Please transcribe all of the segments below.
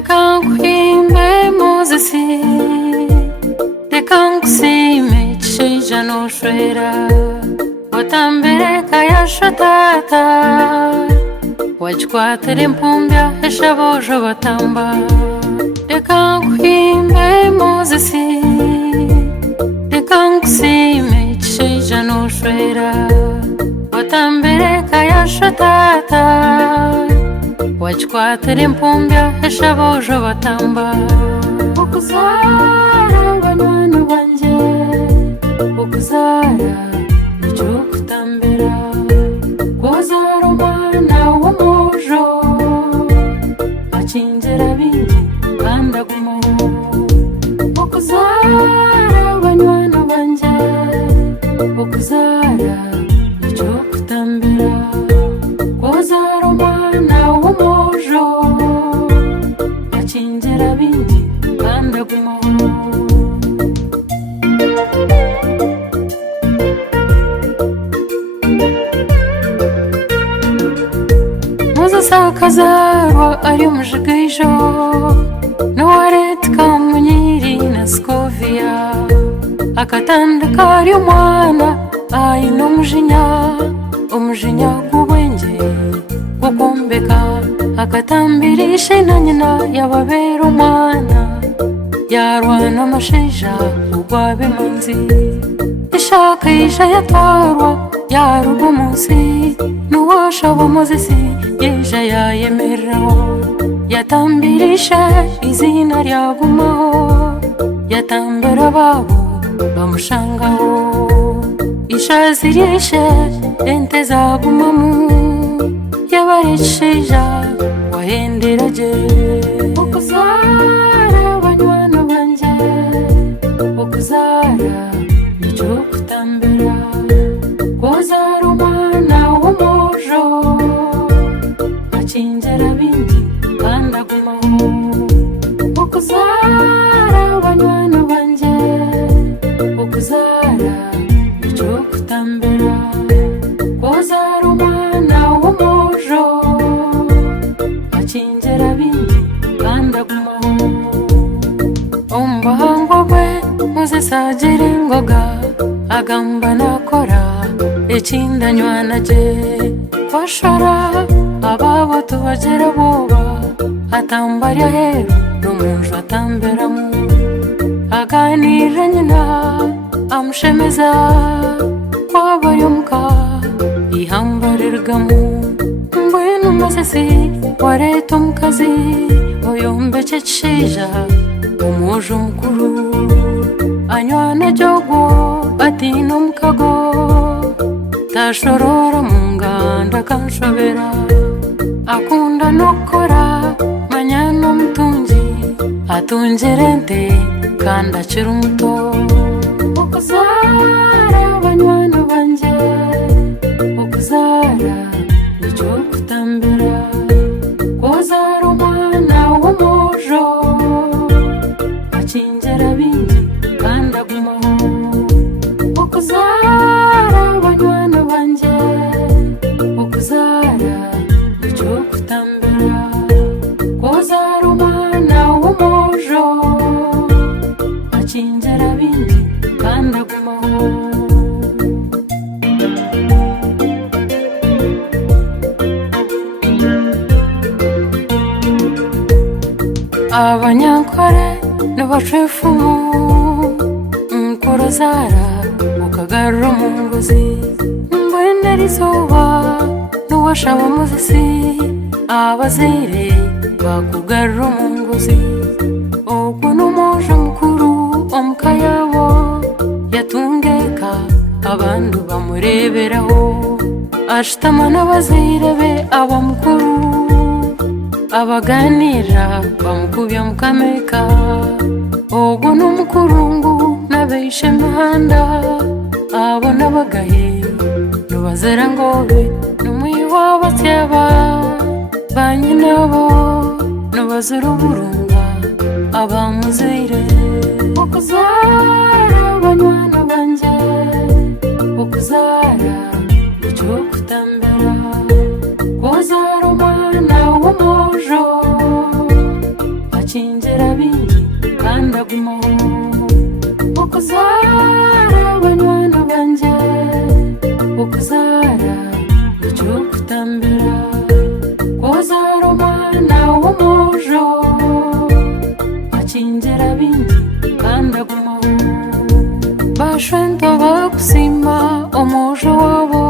reka nkuhimbe muzisi, reka nkusime cisheja noshwera, watambire kayashotata, wajikwatire mpumbya eshabojo batamba. Reka nkuhimbe muzisi, reka nkusime cisheja noshwera, watambire kayashotata, wajikwatire mpumbya eshabojo batamba. Ukuzara banwana banje, ukuzara nicyo kutambira, kwazara umwana w'umujo, acinjira bingi kandi agumaho. Ukuzara banwana banje, ukuzara nicyo kutambira, kwazara umwana w'umujo, acinjira bingi kandi agumaho. Muzasakazarwa ari umujigisho, n'uwaretka munyiri na Scovia, akatanda kari umwana ayina umujinya g'ubwenge gukombeka, akatambirisha na nyina yababera umwana, yarwana amasheja ugwabe manzi, ishaka yisha yatwarwa yaruga umunsi, n'uwashaba muzisi yeja yayemeraho, yatambirisha izina ryagumaho, yatambira babo bamushangaho, isha zirishe ente zagumamu, yabaresheja wahenderaje. Ukuzara banwana banje, ukuzara nicyo kutambira, kwazara umwana w'umujo, acinjira bingi kandi agumaho. Ukuzara banwana banje, ukuzara nicyo kutambira, kwazara umwana w'umujo, acinjira bingi kandi agumaho. Umuhango gwe muzisagire ingoga, agamba nakora ekindanywana je, kwashora ababo tubagera boba, atambarya heru n'umujo atamberamu, aganira nyina amushemeza, kwabayomuka ihambarirgamu. Mbwenu muzisi wareta omukazi oyombekye ekisheija umujo mukuru, anywana ejogo atina omukago, tashorora mu nganda kanshobera, akunda n'okukora manya n'omutungi, atungire ente kandi akiri omuto. Ukuzara banwana banje, ukuzara nicyo kutambira, kwazara umwana w'umujo, acinjira bingi kandi agumaho. Ukuzara banwana banje, ukuzara nicyo kutambira, kwazara umwana w'umujo, acinjira bingi kandi agumaho. Abanyankore n'abashwefumu, nkurozara ukagarura mu ngozi, mbonera izuba n'uwashaba muzisi, abazire bakugarura mu ngozi. Ugu n'umujo mukuru omuka yabo, yatungeka abandu bamureberaho, ashitama n'abazire be abamukuru, abaganira bamukubya mukameka. Ugu n'umukurungu n'abeisha emihanda, abo n'abagahe n'abazera ngobe, n'umwiwa batyaba banyinabo, n'abazira uburunga abamuzire. Ukuzara banwana banje, ukuzara nicyo kutambira, kwazara umwana w'umujo, w'umujo akingira bindi kandi agumaho bashwento bakusima umujo wabo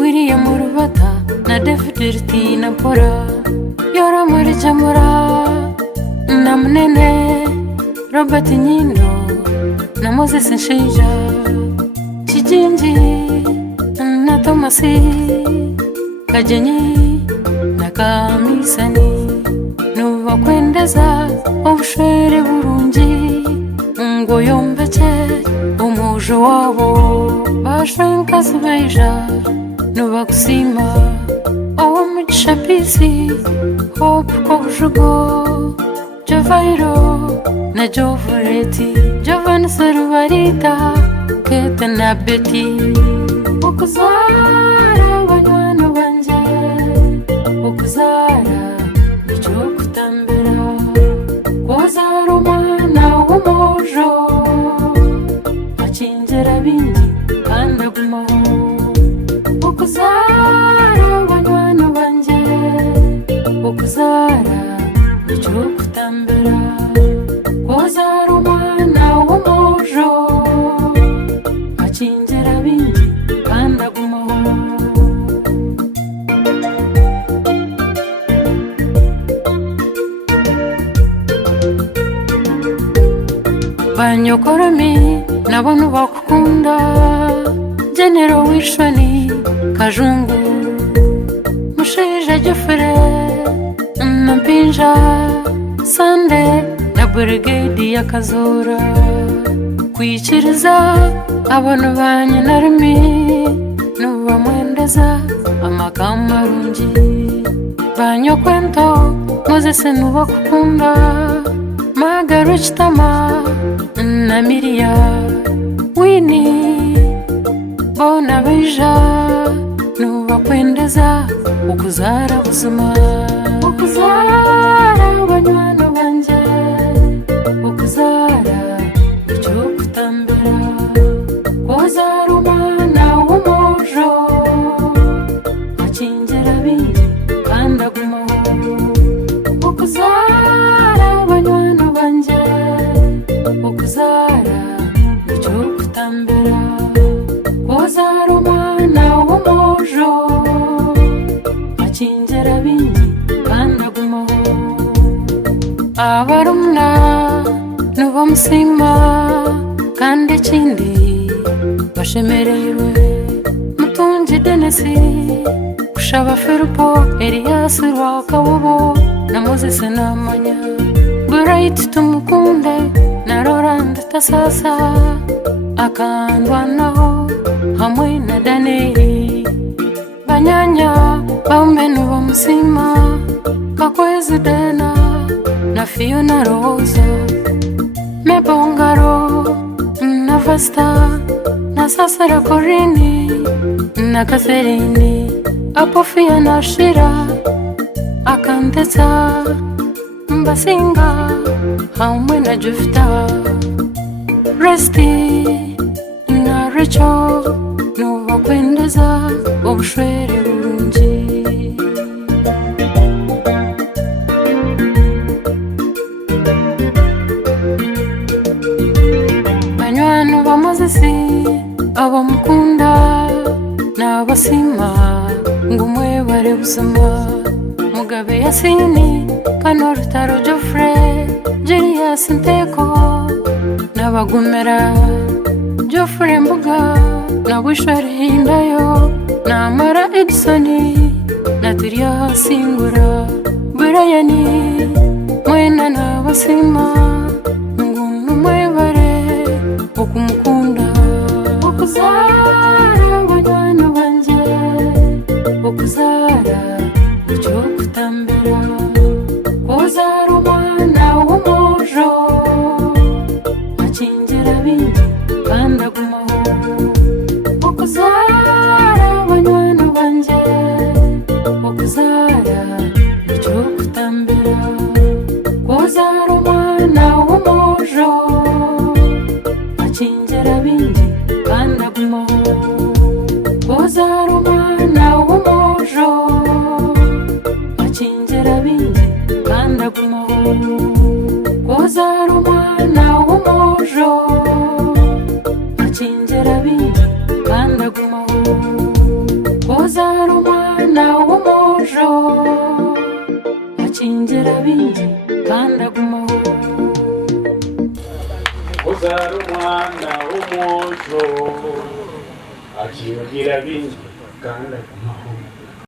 William Rubata na David Ritina Pora Yora muri Jamura na Munene Robert Nyino na Moses Nshinja Kijinji na Tomasi Kajenyi na Kamisani Nubakwendeza obushwere burungi ngo yombeke umujo wabo bashwenka zibeja nubakusima owo mugisha pisi hope kobujugo Jovairo na Jovoreti Giovanni Sarubarita Kete na Betty ukuzara banywana banje ukuzara icyo kutambira kwazara umwana w'umujo akingira bindi kandi agumaho ukuzara banywana banje ukuzara icyo kutambira kwazara umwana w'umujo akingira bindi kandi agumaho banyokorome nabo ntibakukunda General Wishoni Kajungu Musheja Jofere na Mpinja Sande na Brigade ya Kazora kwikiriza abantu banye na rimi nubamwendeza amakamarungi banyokwento Moses nubakukunda Magaru Chitama na Miria Winnie bona beja nubakwendeza ukuzara buzima ukuzara banywana banje ukuzara icyo kutambira kwazara umwana w'umujo akingira bindi kandi agumaho ukuzara banywana banje ukuzara icyo kutambira kwazara umwana w'umujo akingira bindi kandi agumaho abarumna nubamusima kandi ikindi bashemererwe Mutunji Denesi Kushaba Filipo Elias Rwakabubo na Moses Namanya Bright tumukunde na Roland Tasasa akandwanaho hamwe na Daneli Banyanya bambe nubamusima Kakwezi Dena na Fiona Rosa Mebongaro na Vasta na Sasara Korini na Catherine Apofia na Shira akandetsa Mbasinga hamwe na Jufta Resti na Rachel nubakwendeza obushwere burungi banywana ba Moses abamukunda n'abasima ngumwe bare busama Mugabe Yasini Kanor Taro Joffre Julius Nteko n'abagumera Joffre Mbuga na Wishari Hindayo na Mara Edisoni na Turia Singura Briani mwena n'abasima ngumwe bare ukumukunda ukuzara banywana banje ukuzara icyo kutambira kwazara umwana w'umujo akingira bindi kandi agumaho ukuzara banywana banje ukuzara icyo kutambira kwazara umwana umwana w'umujo akingira bingi kandi agumaho kozara umwana w'umujo akingira bingi kandi agumaho kozara umwana w'umujo akingira bingi kandi agumaho